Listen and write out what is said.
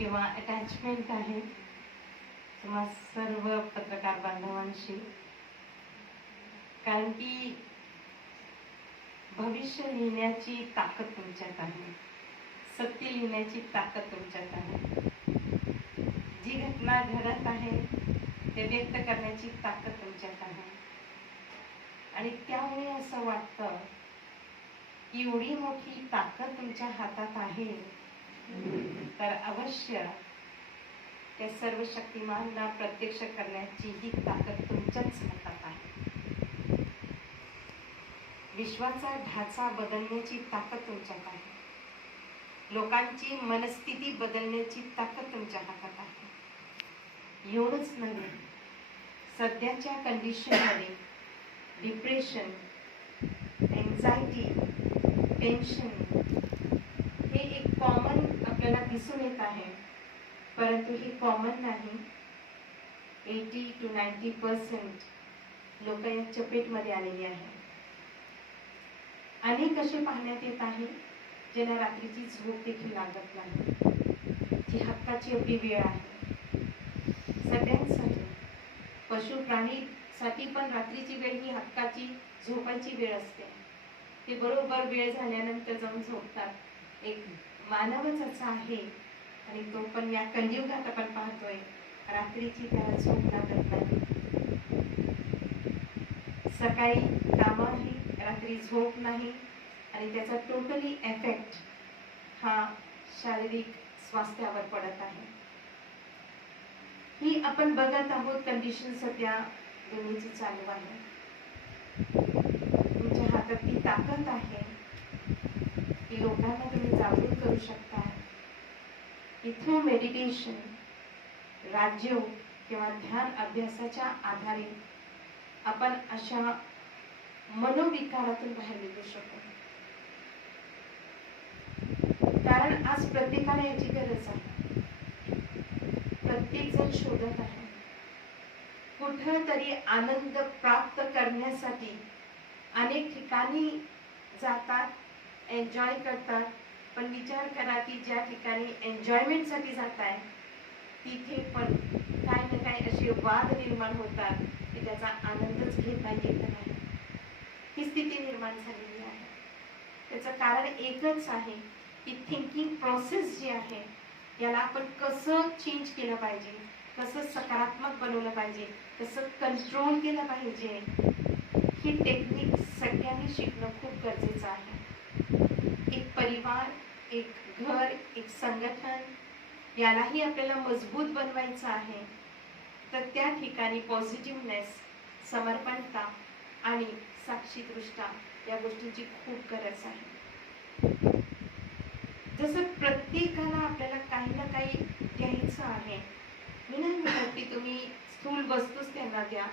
किंवा अटॅचमेंट आहे. तुम्हा सर्व पत्रकार बांधवांशी. कारण की भविष्य लिहिण्याची ताकद तुमच्यात आहे. सत्य लिहिण्याची ताकद तुमच्यात आहे. जी घटना घडत आहे ते व्यक्त करण्याची ताकद तुमच्यात आहे. आणि त्यामुळे असं वाटतं की एवढी मोठी ताकद तुमच्या हातात आहे तर अवश्य त्या सर्व शक्तिमानला प्रत्यक्ष करण्याची ही ताकद तुमच्याच हातात आहे. विश्वाचा ढाचा बदलण्याची ताकद तुमच्यात आहे. लोकांची मनस्थिती बदलण्याची ताकद तुमच्या हातात आहे. एवढंच नव्हे सध्याच्या कंडिशनमध्ये डिप्रेशन एन्झायटी टेन्शन आपल्याला दिसून येत आहे. परंतु हे कॉमन नाही. एटी टू नाईन्टी पर्सेंट लोक या चपेटमध्ये आलेली आहे अनेक असे पाहण्यात येत आहे ज्यांना रात्रीची झोप देखील लागत नाही. जी हक्काची आपली वेळ आहे. सगळ्यांसाठी पशु प्राणीसाठी पण रात्रीची वेळ ही हक्काची झोपायची वेळ असते. ते बरोबर वेळ झाल्यानंतर जाऊन झोपतात. एक मानवच असा आहे. आणि तो पण या कंजीवघात आपण पाहतोय. रात्रीची त्याला झोप लागत नाही. सकाळी काम आहे रात्री झोप नाही. आणि त्याचा टोटली एफेक्ट हा शारीरिक स्वास्थ्यावर पडत आहे. ही आपण बघत आहोत कंडिशन सध्या दुनियेची चालू आहे. तुमच्या हातात ती ताकद आहे. मनाला तुम्ही जागृत करू शकता. इथं मेडिटेशन राज्य किंवा ध्यान अभ्यासाच्या आधारे आपण अशा मनोविकारातून बाहेर निघू शकतो. कारण आज प्रत्येकाला याची गरज आहे. प्रत्येक जण शोधत आहे. कुठंतरी आनंद प्राप्त करण्यासाठी अनेक ठिकाणी जातात एन्जॉय करतात. पण विचार करा की ज्या ठिकाणी एन्जॉयमेंटसाठी जात आहे तिथे पण काय ना काय असे वाद निर्माण होतात की त्याचा आनंदच घेता येत नाही. ही स्थिती निर्माण झालेली आहे. त्याचं कारण एकच आहे की थिंकिंग प्रोसेस जी आहे याला आपण कसं चेंज केलं पाहिजे कसं सकारात्मक बनवलं पाहिजे कसं कंट्रोल केलं पाहिजे ही टेक्निक सगळ्यांनी शिकणं खूप गरजेचं आहे. एक घर एक संघटन यालाही आपल्याला मजबूत बनवायचं आहे. तर त्या ठिकाणी पॉझिटिव्हनेस समर्पणता आणि साक्षीदृष्टा या गोष्टींची खूप गरज आहे. जसं प्रत्येकाला आपल्याला काही ना काही द्यायचं आहे. मी नाही म्हणत की तुम्ही स्थूल वस्तूच त्यांना द्या.